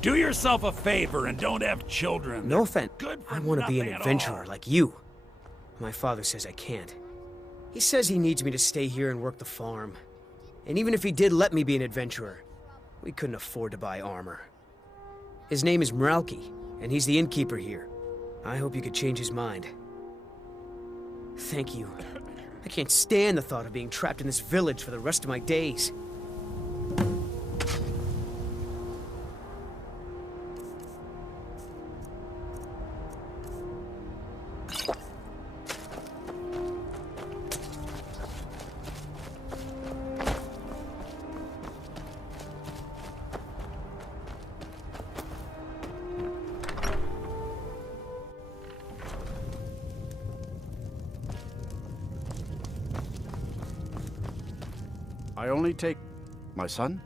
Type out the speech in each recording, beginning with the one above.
Do yourself a favor and don't have children. No offense. Good for I want to be an nothing at adventurer all. like you. My father says I can't. He says he needs me to stay here and work the farm. And even if he did let me be an adventurer, we couldn't afford to buy armor. His name is Mralki, and he's the innkeeper here. I hope you could change his mind. Thank you. I can't stand the thought of being trapped in this village for the rest of my days. I only take... My son?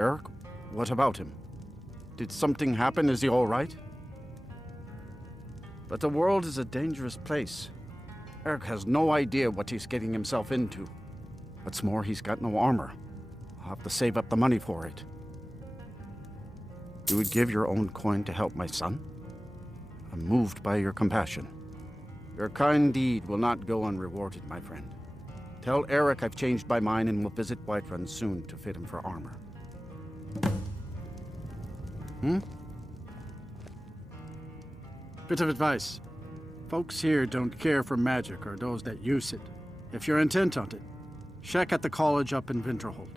Eric? What about him? Did something happen? Is he all right? But the world is a dangerous place. Eric has no idea what he's getting himself into. What's more, he's got no armor. I'll have to save up the money for it. You would give your own coin to help my son? I'm moved by your compassion. Your kind deed will not go unrewarded, my friend. Tell Eric I've changed my mind and will visit Whiterun soon to fit him for armor. Bit of advice. Folks here don't care for magic or those that use it. If you're intent on it, check at the college up in Winterhold.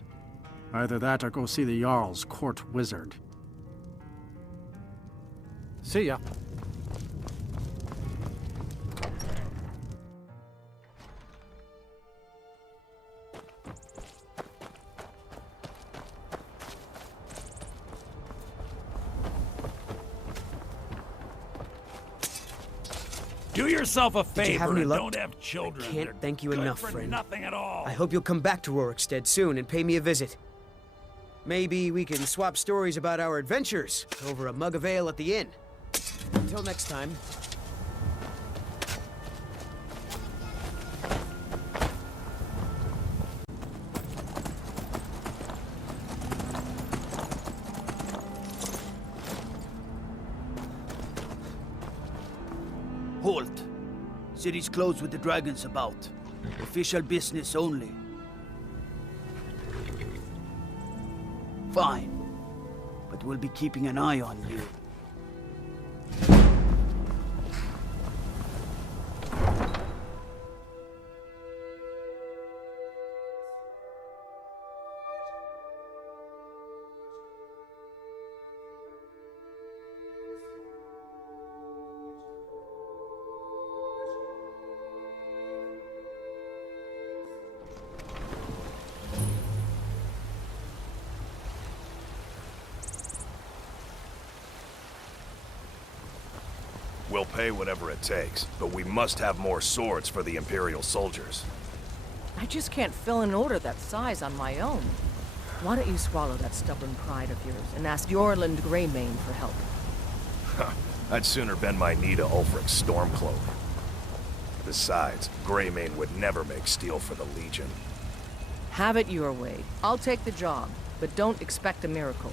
Either that or go see the Jarl's court wizard. See ya. Do yourself a you favor have any and luck? don't have children. I can't They're thank you good enough, for friend. Nothing at all. I hope you'll come back to Rorikstead soon and pay me a visit. Maybe we can swap stories about our adventures over a mug of ale at the inn. Until next time. Halt. City's closed with the dragons about. Official business only. Fine. But we'll be keeping an eye on you. We'll pay whatever it takes, but we must have more swords for the Imperial soldiers. I just can't fill an order that size on my own. Why don't you swallow that stubborn pride of yours and ask Yorland Greymane for help? I'd sooner bend my knee to Ulfric's Stormcloak. Besides, Greymane would never make steel for the Legion. Have it your way. I'll take the job, but don't expect a miracle.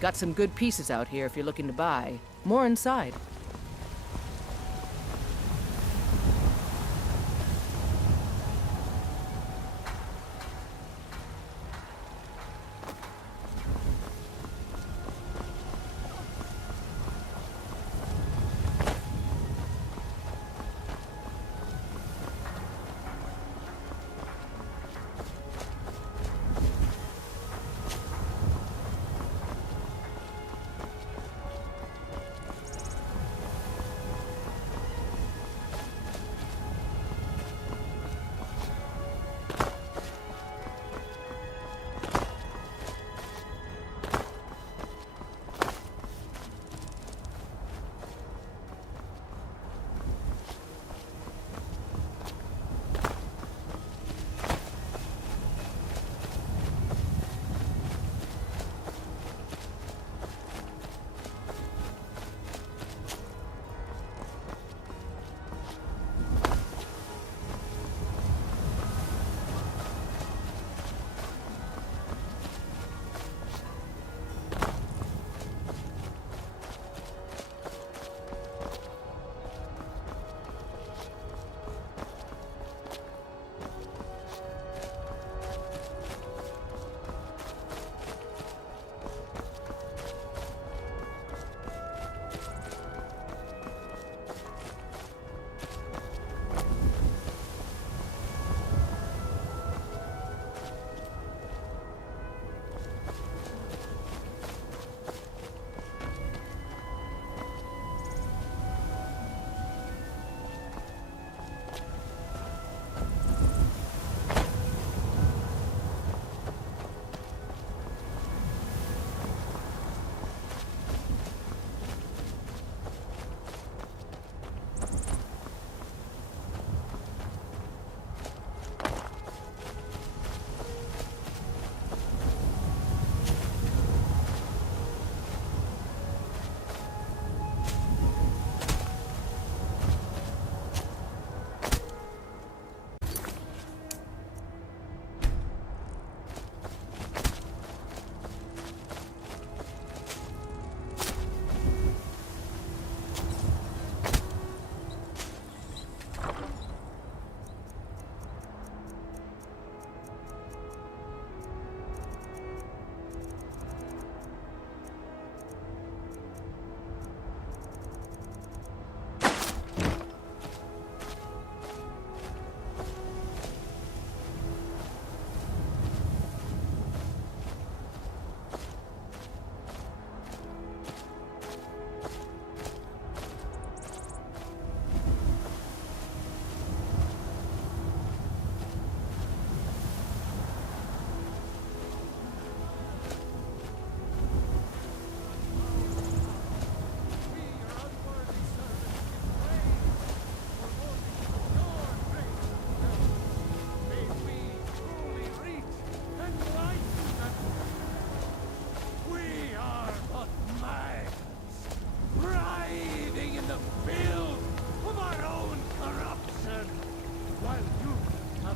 Got some good pieces out here if you're looking to buy. More inside.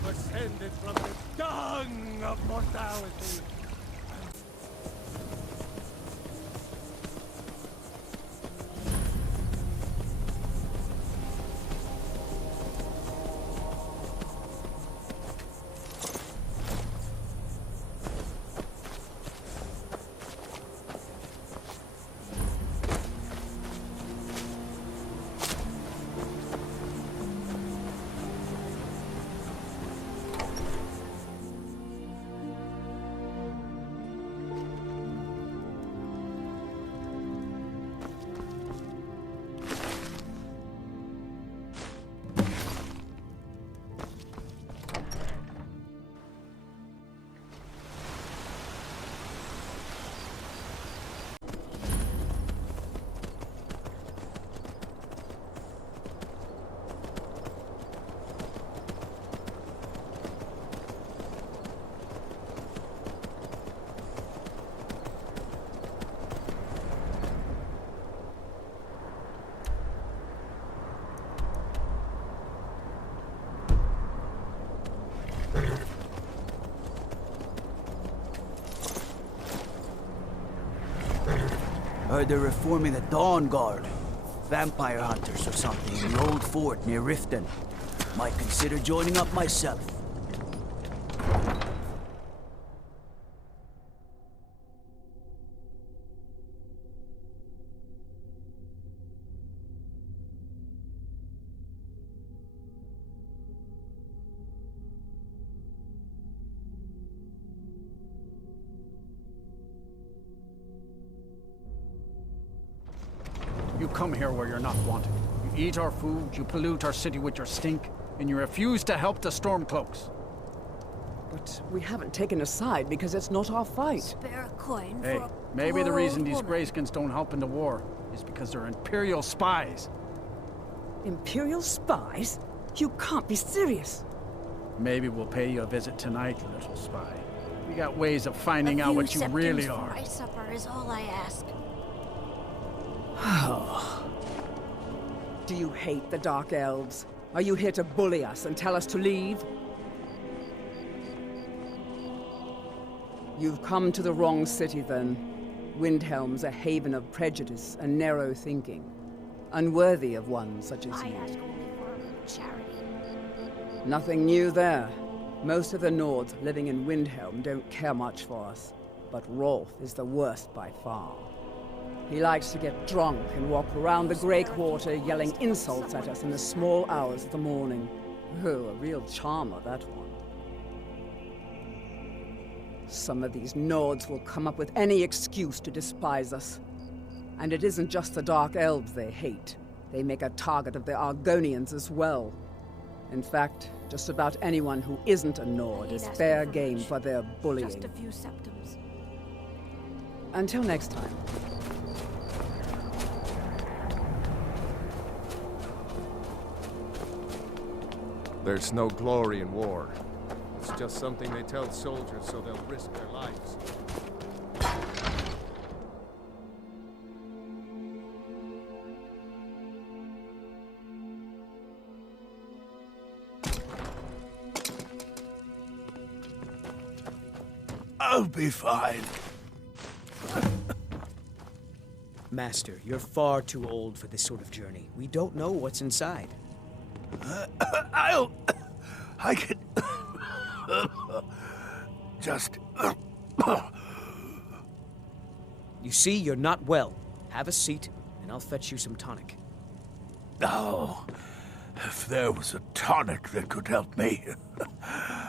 ascended from the dung of mortality. Heard they're reforming the Dawn Guard. Vampire hunters or something in the old fort near Riften. Might consider joining up myself. You come here where you're not wanted. You eat our food, you pollute our city with your stink, and you refuse to help the Stormcloaks. But we haven't taken a side because it's not our fight. Spare a coin Hey, for a maybe the poor reason old these woman. Greyskins don't help in the war is because they're Imperial spies. Imperial spies? You can't be serious. Maybe we'll pay you a visit tonight, little spy. We got ways of finding A out few what you really septims for are. my supper is all I ask. Do you hate the Dark Elves? Are you here to bully us and tell us to leave? You've come to the wrong city, then. Windhelm's a haven of prejudice and narrow thinking, unworthy of one such as I you. ask only for a little charity. Nothing new there. Most of the Nords living in Windhelm don't care much for us, but Rolf is the worst by far. He likes to get drunk and walk around the Grey Quarter yelling insults at us in the small hours of the morning. Oh, a real charmer, that one. Some of these Nords will come up with any excuse to despise us. And it isn't just the Dark Elves they hate. They make a target of the Argonians as well. In fact, just about anyone who isn't a Nord is fair game for their bullying. Just a few septims. Until next time. There's no glory in war. It's just something they tell soldiers so they'll risk their lives. I'll be fine. Master, you're far too old for this sort of journey. We don't know what's inside. I can... just... You see, you're not well. Have a seat, and I'll fetch you some tonic. Oh, if there was a tonic that could help me,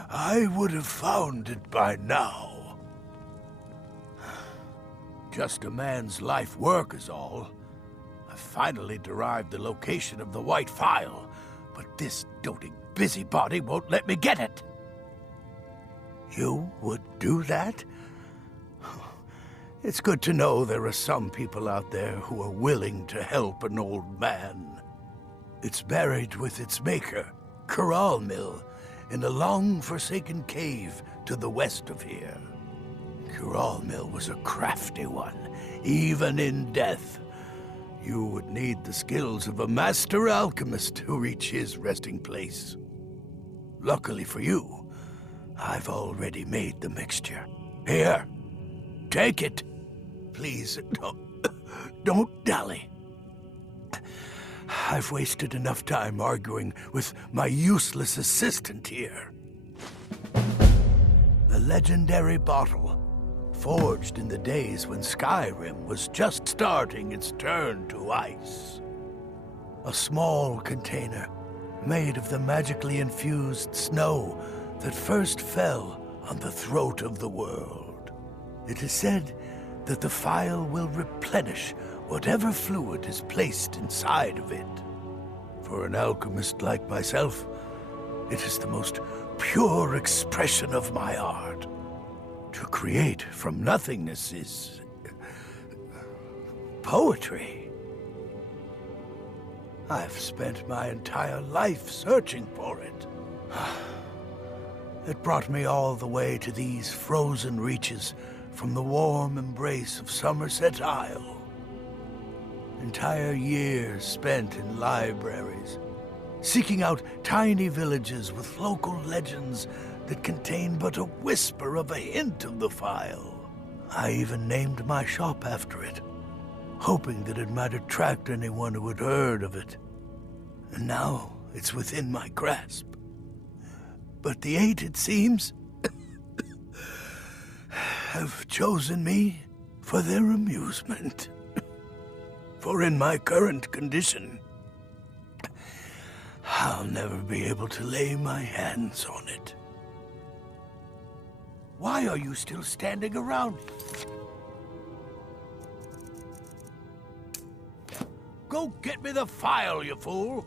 I would have found it by now. Just a man's life work is all. I finally derived the location of the White Phial, but this doting busybody won't let me get it. You would do that? It's good to know there are some people out there who are willing to help an old man. It's buried with its maker, Coralmill, in a long-forsaken cave to the west of here. Coralmill was a crafty one, even in death. You would need the skills of a master alchemist to reach his resting place. Luckily for you, I've already made the mixture. Here, take it. Please, don't dally. I've wasted enough time arguing with my useless assistant here. The legendary bottle, forged in the days when Skyrim was just starting its turn to ice. A small container made of the magically infused snow that first fell on the throat of the world. It is said that the phial will replenish whatever fluid is placed inside of it. For an alchemist like myself, it is the most pure expression of my art. To create from nothingness is poetry. I've spent my entire life searching for it. It brought me all the way to these frozen reaches from the warm embrace of Somerset Isle. Entire years spent in libraries, seeking out tiny villages with local legends that contain but a whisper of a hint of the phial. I even named my shop after it, hoping that it might attract anyone who had heard of it. And now it's within my grasp. But the Eight, it seems, have chosen me for their amusement. For in my current condition, I'll never be able to lay my hands on it. Why are you still standing around? Go get me the phial, you fool!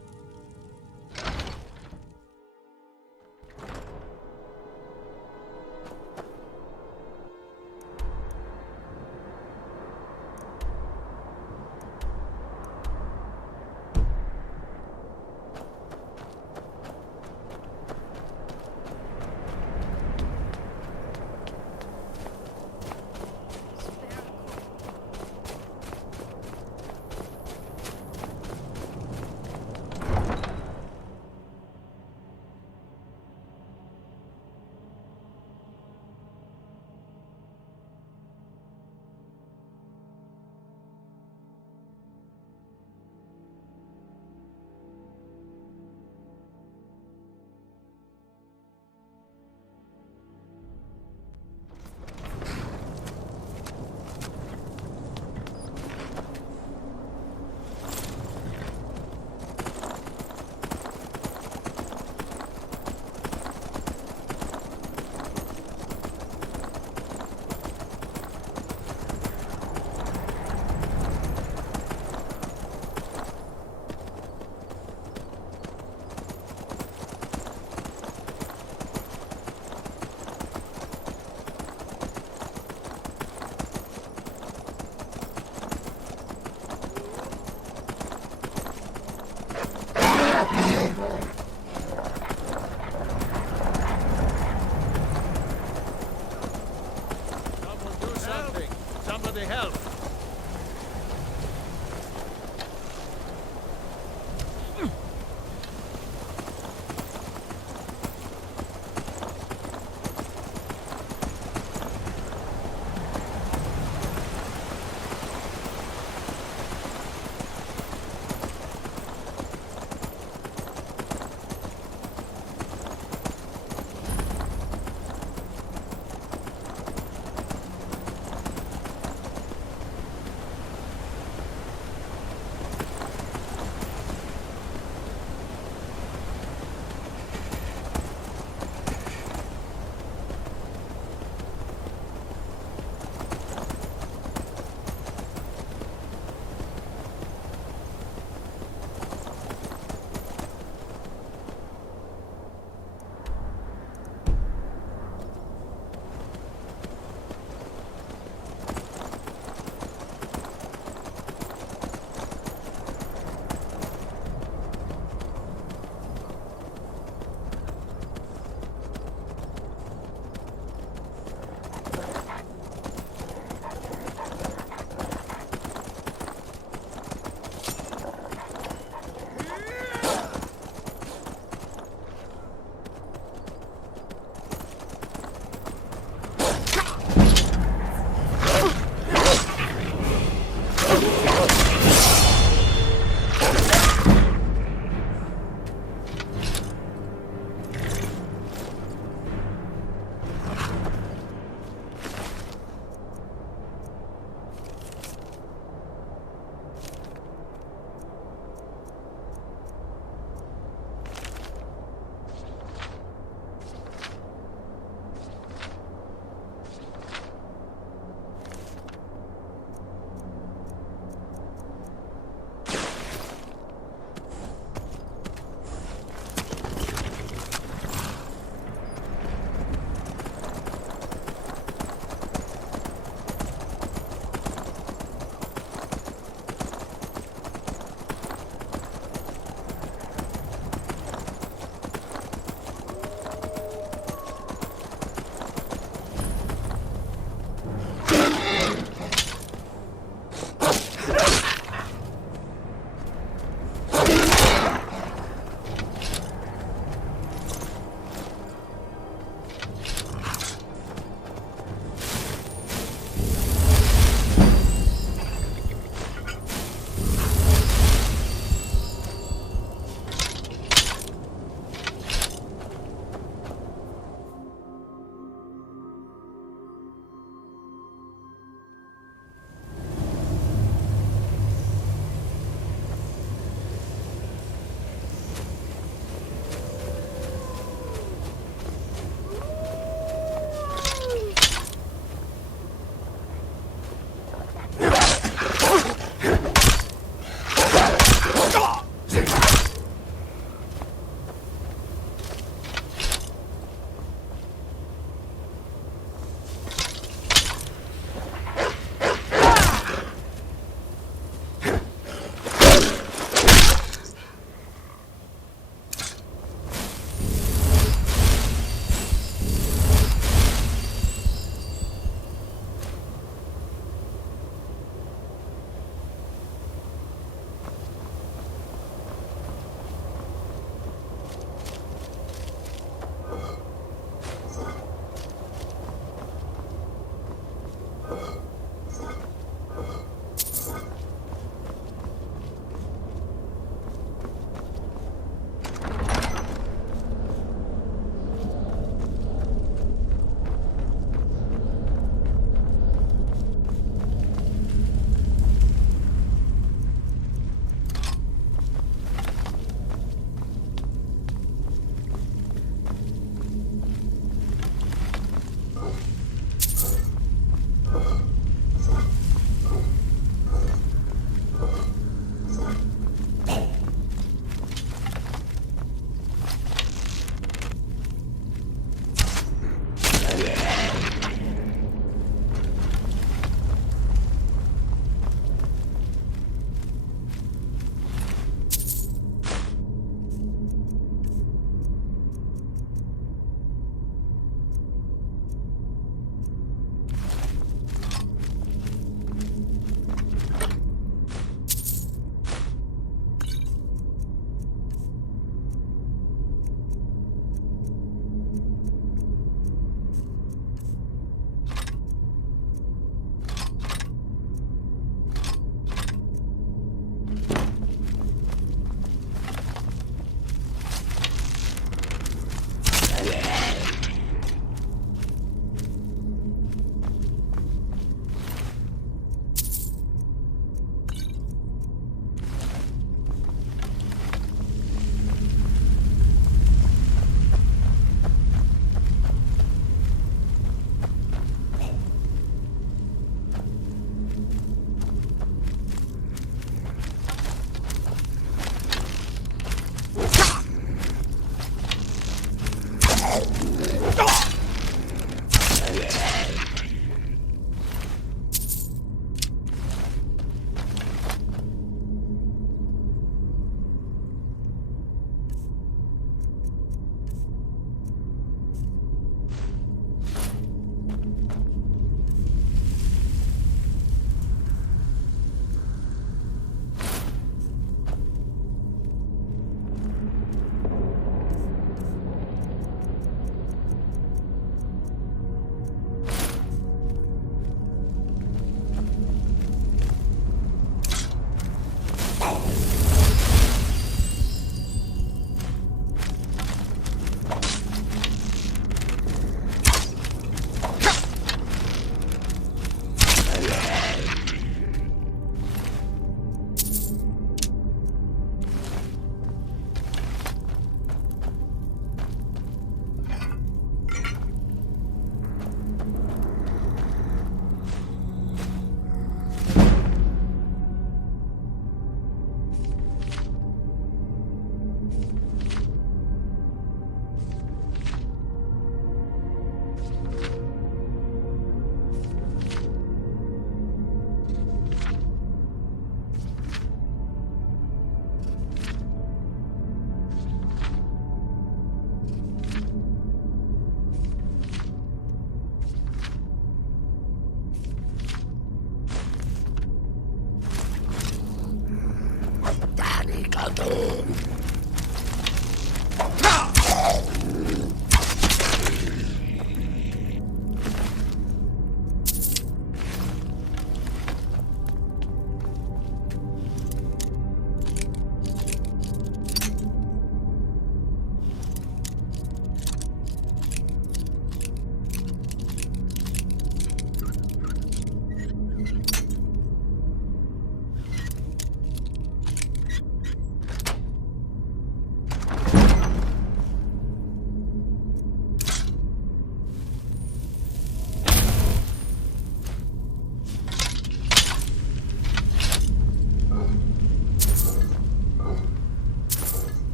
Somebody help!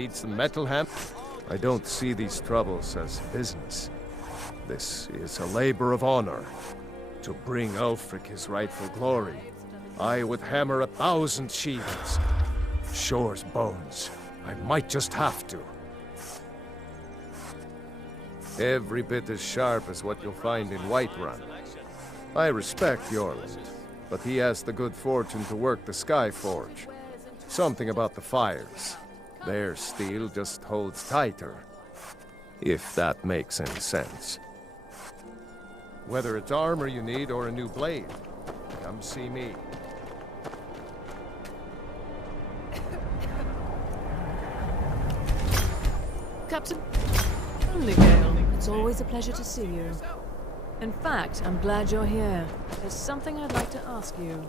need some metal ham? I don't see these troubles as business. This is a labor of honor. To bring Ulfric his rightful glory, I would hammer 1,000 shields. Shore's bones. I might just have to. Every bit as sharp as what you'll find in Whiterun. I respect Jorland, but he has the good fortune to work the Skyforge. Something about the fires. Their steel just holds tighter. If that makes any sense. Whether it's armor you need or a new blade, come see me. Captain Gale, it's always a pleasure to see you. In fact, I'm glad you're here. There's something I'd like to ask you.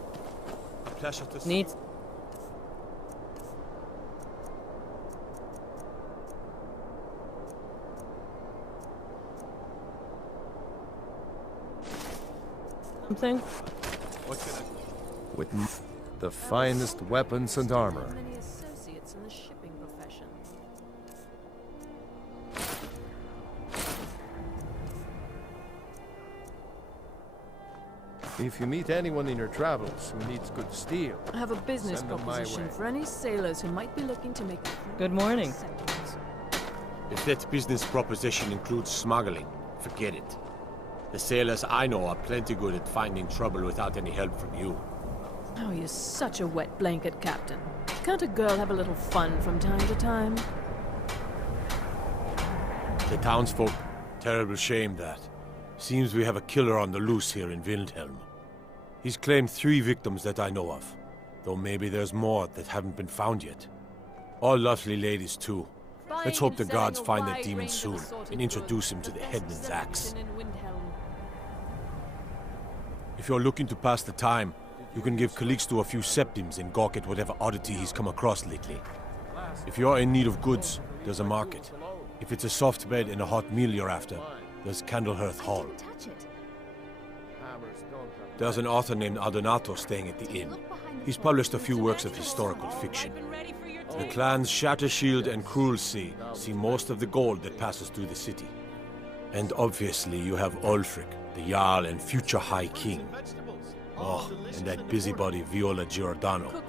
Pleasure to see Need something? What can I... With the finest weapons and armor. Many associates in the shipping profession. If you meet anyone in your travels who needs good steel, I have a business send them my proposition way. for any sailors who might be looking to make. Good morning. If that business proposition includes smuggling, forget it. The sailors I know are plenty good at finding trouble without any help from you. Oh, you're such a wet blanket, Captain. Can't a girl have a little fun from time to time? The townsfolk, terrible shame that. Seems we have a killer on the loose here in Windhelm. He's claimed 3 victims that I know of, though maybe there's more that haven't been found yet. All lovely ladies too. Let's hope the gods find that demon soon and introduce him to the headman's axe. If you're looking to pass the time, you can give Calixto a few septims and gawk at whatever oddity he's come across lately. If you're in need of goods, there's a market. If it's a soft bed and a hot meal you're after, there's Candlehearth Hall. There's an author named Aldonato staying at the inn. He's published a few works of historical fiction. The clans Shattershield and Cruelsea see most of the gold that passes through the city. And obviously you have Ulfric, the Jarl and future High King. Oh, and that busybody Viola Giordano.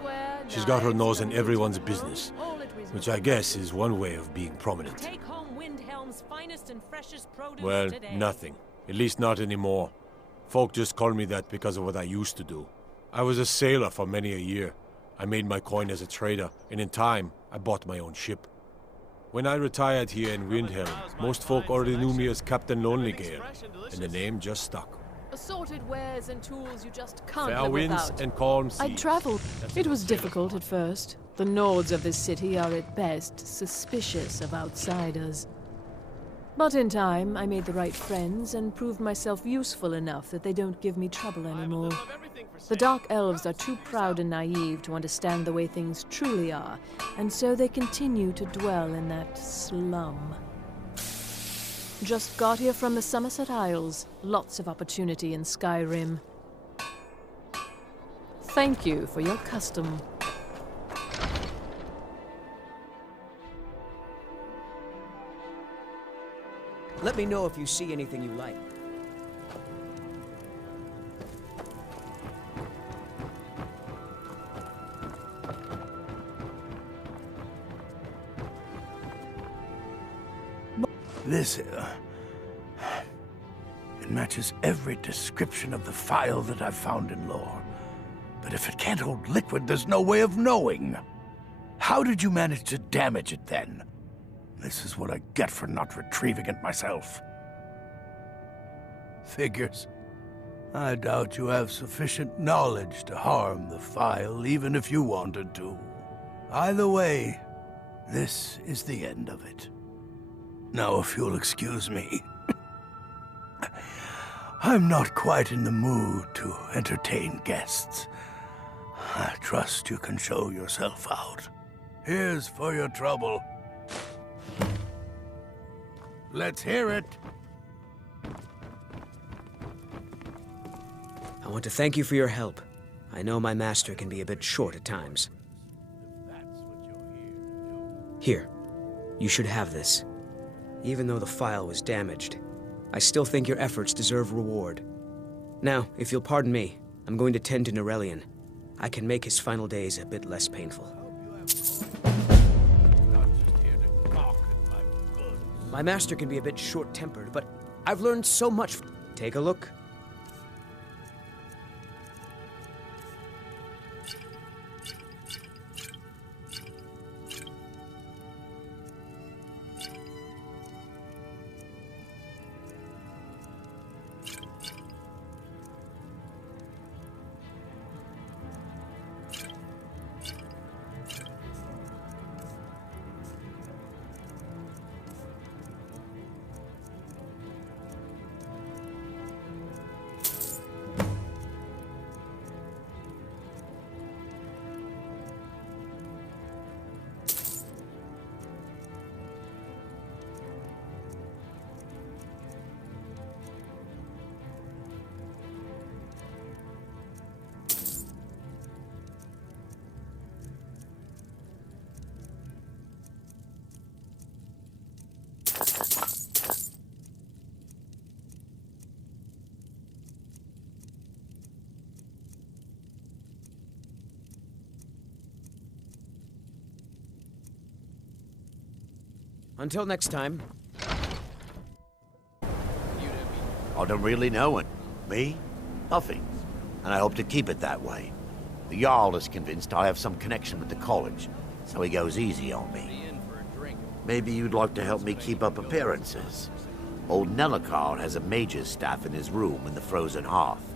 She's got her nose in everyone's business, which I guess is one way of being prominent. Well, nothing. At least not anymore. Folk just call me that because of what I used to do. I was a sailor for many a year. I made my coin as a trader, and in time, I bought my own ship. When I retired here in Windhelm, most folk already knew me as Captain Lonelygale, and the name just stuck. Assorted wares and tools you just can't Fair live winds without. and calm seas. I traveled. It was difficult at first. The Nords of this city are at best suspicious of outsiders. But in time, I made the right friends and proved myself useful enough that they don't give me trouble anymore. The Dark Elves are too proud and naive to understand the way things truly are, and so they continue to dwell in that slum. Just got here from the Somerset Isles. Lots of opportunity in Skyrim. Thank you for your custom. Let me know if you see anything you like. This, it matches every description of the file that I've found in lore. But if it can't hold liquid, there's no way of knowing. How did you manage to damage it then? This is what I get for not retrieving it myself. Figures. I doubt you have sufficient knowledge to harm the file, even if you wanted to. Either way, this is the end of it. Now, if you'll excuse me, I'm not quite in the mood to entertain guests. I trust you can show yourself out. Here's for your trouble. Let's hear it. I want to thank you for your help. I know my master can be a bit short at times. Here, You should have this. Even though the file was damaged, I still think your efforts deserve reward. Now, if you'll pardon me, I'm going to tend to Norellian. I can make his final days a bit less painful. My master can be a bit short-tempered, but I've learned so much. Take a look. Until next time. I don't really know it. Me? Nothing. And I hope to keep it that way. The Jarl is convinced I have some connection with the college, so he goes easy on me. Maybe you'd like to help me keep up appearances. Old Nellicard has a mage's staff in his room in the frozen hearth.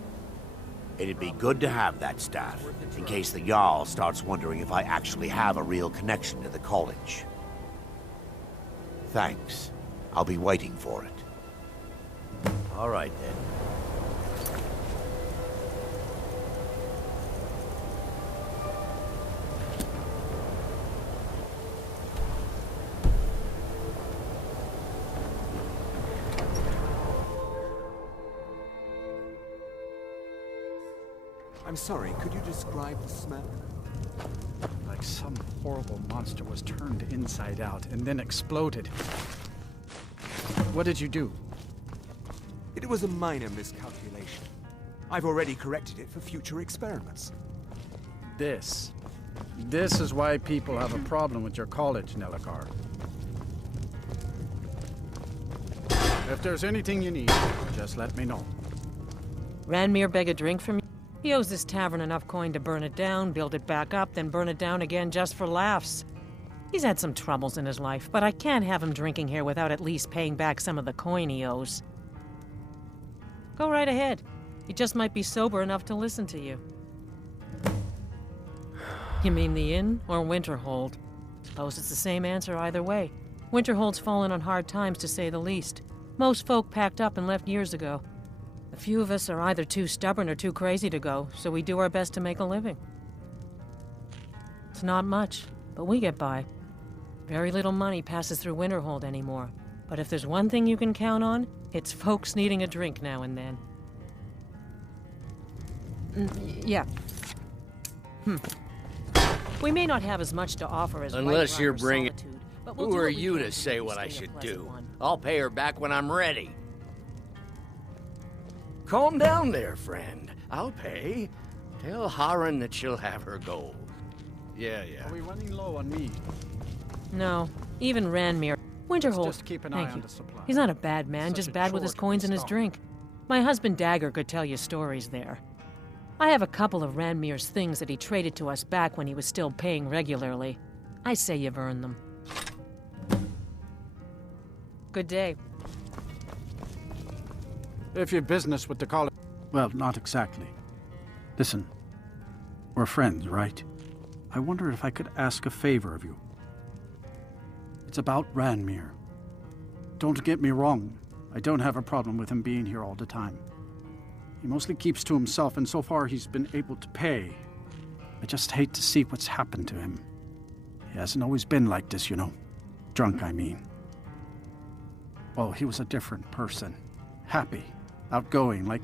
It'd be good to have that staff, in case the Jarl starts wondering if I actually have a real connection to the college. Thanks. I'll be waiting for it. All right, then. I'm sorry, could you describe the smell? Like some horrible monster was turned inside out and then exploded. What did you do? It was a minor miscalculation. I've already corrected it for future experiments. This is why people have a problem with your college, Nellicard. If there's anything you need, just let me know. Ranmir beg a drink from you? He owes this tavern enough coin to burn it down, build it back up, then burn it down again just for laughs. He's had some troubles in his life, but I can't have him drinking here without at least paying back some of the coin he owes. Go right ahead. He just might be sober enough to listen to you. You mean the inn or Winterhold? Suppose it's the same answer either way. Winterhold's fallen on hard times, to say the least. Most folk packed up and left years ago. A few of us are either too stubborn or too crazy to go, so we do our best to make a living. It's not much, but we get by. Very little money passes through Winterhold anymore, but if there's one thing you can count on, it's folks needing a drink now and then. Yeah. We may not have as much to offer as Unless you're bringing... Solitude, but we'll Who are you to say what I should do? I'll pay her back when I'm ready. Calm down there, friend. I'll pay. Tell Harren that she'll have her gold. Yeah. Are we running low on meat? No, even Ranmir. Winterhold, Just keep an eye on the supply. He's not a bad man, Such just a bad with his chore to coins and his restock. drink. My husband Dagger could tell you stories there. I have a couple of Ranmir's things that he traded to us back when he was still paying regularly. I say you've earned them. Good day. If you've business with the college... Well, not exactly. Listen, we're friends, right? I wonder if I could ask a favor of you. It's about Ranmir. Don't get me wrong. I don't have a problem with him being here all the time. He mostly keeps to himself, and so far he's been able to pay. I just hate to see what's happened to him. He hasn't always been like this, you know. Drunk, I mean. Well, he was a different person. Happy, outgoing, like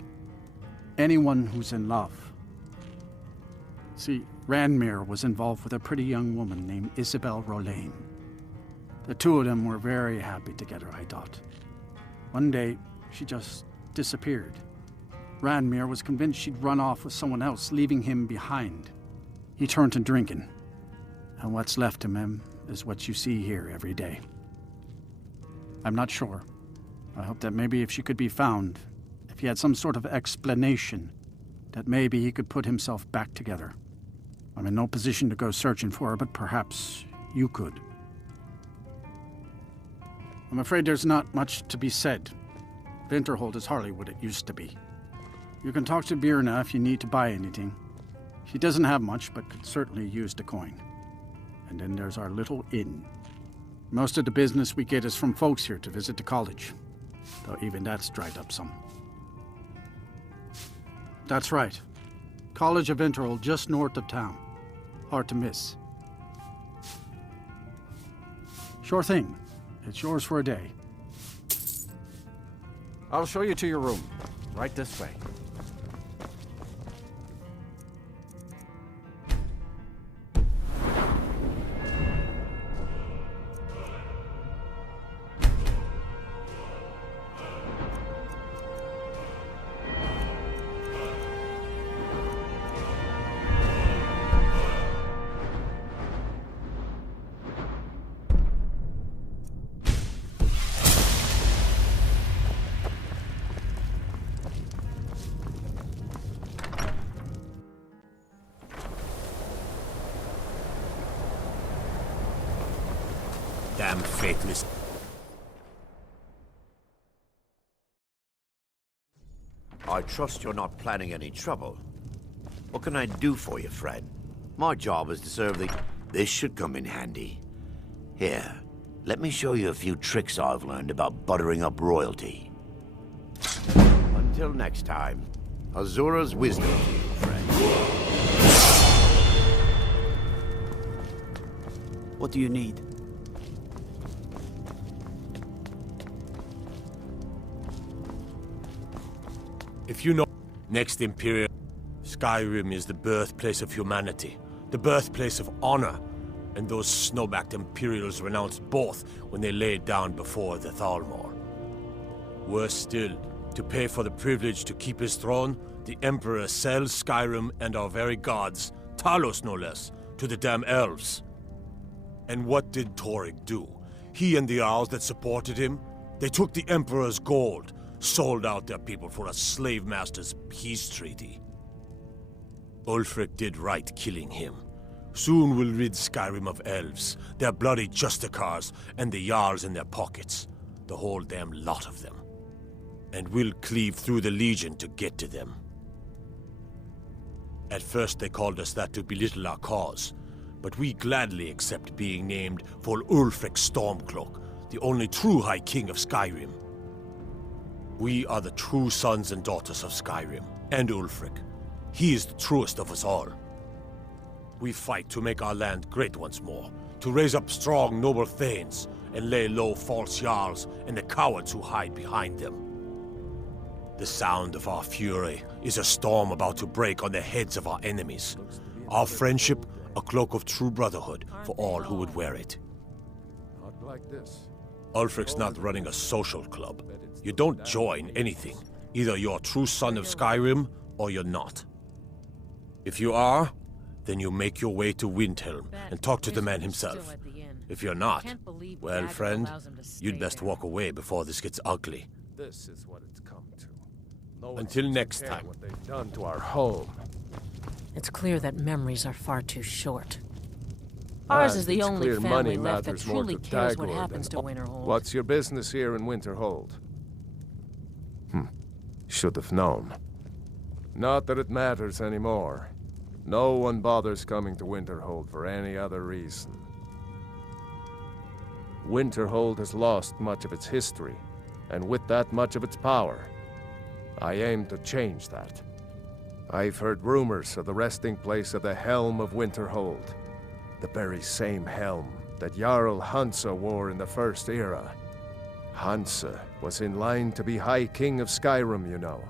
anyone who's in love. See, Ranmir was involved with a pretty young woman named Isabel Rolane. The two of them were very happy together, I thought. One day, she just disappeared. Ranmir was convinced she'd run off with someone else, leaving him behind. He turned to drinking. And what's left of him is what you see here every day. I'm not sure. I hope that maybe if she could be found, if he had some sort of explanation, that maybe he could put himself back together. I'm in no position to go searching for her, but perhaps you could. I'm afraid there's not much to be said. Winterhold is hardly what it used to be. You can talk to Birna if you need to buy anything. She doesn't have much, but could certainly use the coin. And then there's our little inn. Most of the business we get is from folks here to visit the college, though even that's dried up some. That's right. College of Winterhold, just north of town. Hard to miss. Sure thing. It's yours for a day. I'll show you to your room. Right this way. Damn faithless. I trust you're not planning any trouble. What can I do for you, friend? My job is to serve the... This should come in handy. Here, let me show you a few tricks I've learned about buttering up royalty. Until next time, Azura's wisdom to you, friend. What do you need? If you know, next Imperial, Skyrim is the birthplace of humanity, the birthplace of honor, and those snow-backed Imperials renounced both when they laid down before the Thalmor. Worse still, to pay for the privilege to keep his throne, the Emperor sells Skyrim and our very gods, Talos no less, to the damn elves. And what did Torygg do? He and the Jarls that supported him, they took the Emperor's gold, sold out their people for a slave master's peace treaty. Ulfric did right killing him. Soon we'll rid Skyrim of elves, their bloody justicars, and the Jarls in their pockets. The whole damn lot of them. And we'll cleave through the Legion to get to them. At first they called us that to belittle our cause, but we gladly accept being named for Ulfric Stormcloak, the only true High King of Skyrim. We are the true sons and daughters of Skyrim, and Ulfric. He is the truest of us all. We fight to make our land great once more, to raise up strong, noble thanes, and lay low false Jarls and the cowards who hide behind them. The sound of our fury is a storm about to break on the heads of our enemies. Our friendship, a cloak of true brotherhood for all who would wear it. Not like this. Ulfric's not running a social club. You don't join anything. Either you're a true son of Skyrim, or you're not. If you are, then you make your way to Windhelm and talk to the man himself. If you're not, well, friend, you'd best walk away before this gets ugly. This is what it's come to. No Until next time. what they've done to our home. It's clear that memories are far too short. Ours is the It's only clear family money left that matters more truly to cares what Dagor happens to than- Winterhold. What's your business here in Winterhold? Should have known. Not that it matters anymore. No one bothers coming to Winterhold for any other reason. Winterhold has lost much of its history, and with that much of its power. I aim to change that. I've heard rumors of the resting place of the Helm of Winterhold. The very same helm that Jarl Hansa wore in the First Era. Hansa was in line to be High King of Skyrim, you know.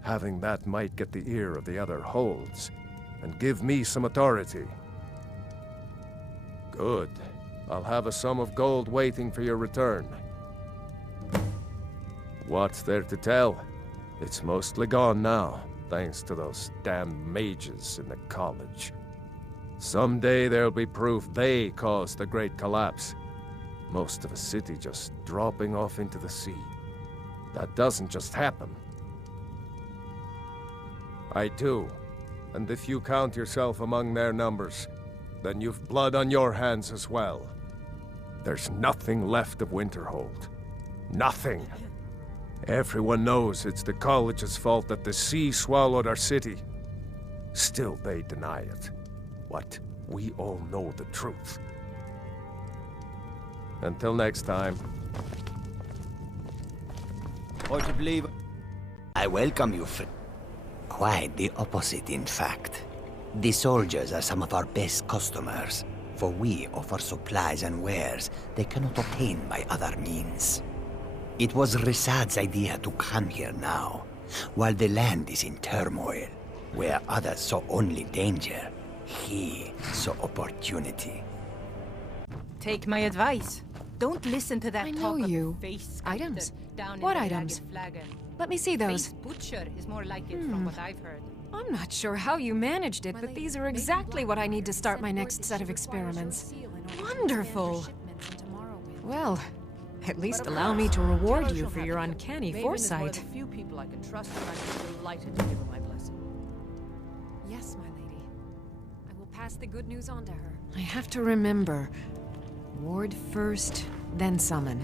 Having that might get the ear of the other holds, and give me some authority. Good. I'll have a sum of gold waiting for your return. What's there to tell? It's mostly gone now, thanks to those damned mages in the college. Someday there'll be proof they caused the Great Collapse. Most of a city just dropping off into the sea. That doesn't just happen. I do. And if you count yourself among their numbers, then you've blood on your hands as well. There's nothing left of Winterhold. Nothing. Everyone knows it's the college's fault that the sea swallowed our city. Still, they deny it. What? We all know the truth. Until next time. Or to believe... I welcome you, friend. Quite the opposite, in fact. The soldiers are some of our best customers, for we offer supplies and wares they cannot obtain by other means. It was Risad's idea to come here now, while the land is in turmoil, where others saw only danger. He saw opportunity. Take my advice. Don't listen to that I talk know of you. face Items? down What in the items? ragged flagon. Let me see those. Face butcher is more like it from what I've heard. I'm not sure how you managed it, but these are exactly what I need to start my next set of experiments. Wonderful! Well, at least allow me to reward you for your uncanny foresight. Few people I can trust, and I'd be delighted to give her my blessing. Yes, my lady. I will pass the good news on to her. I have to remember. Ward first, then summon.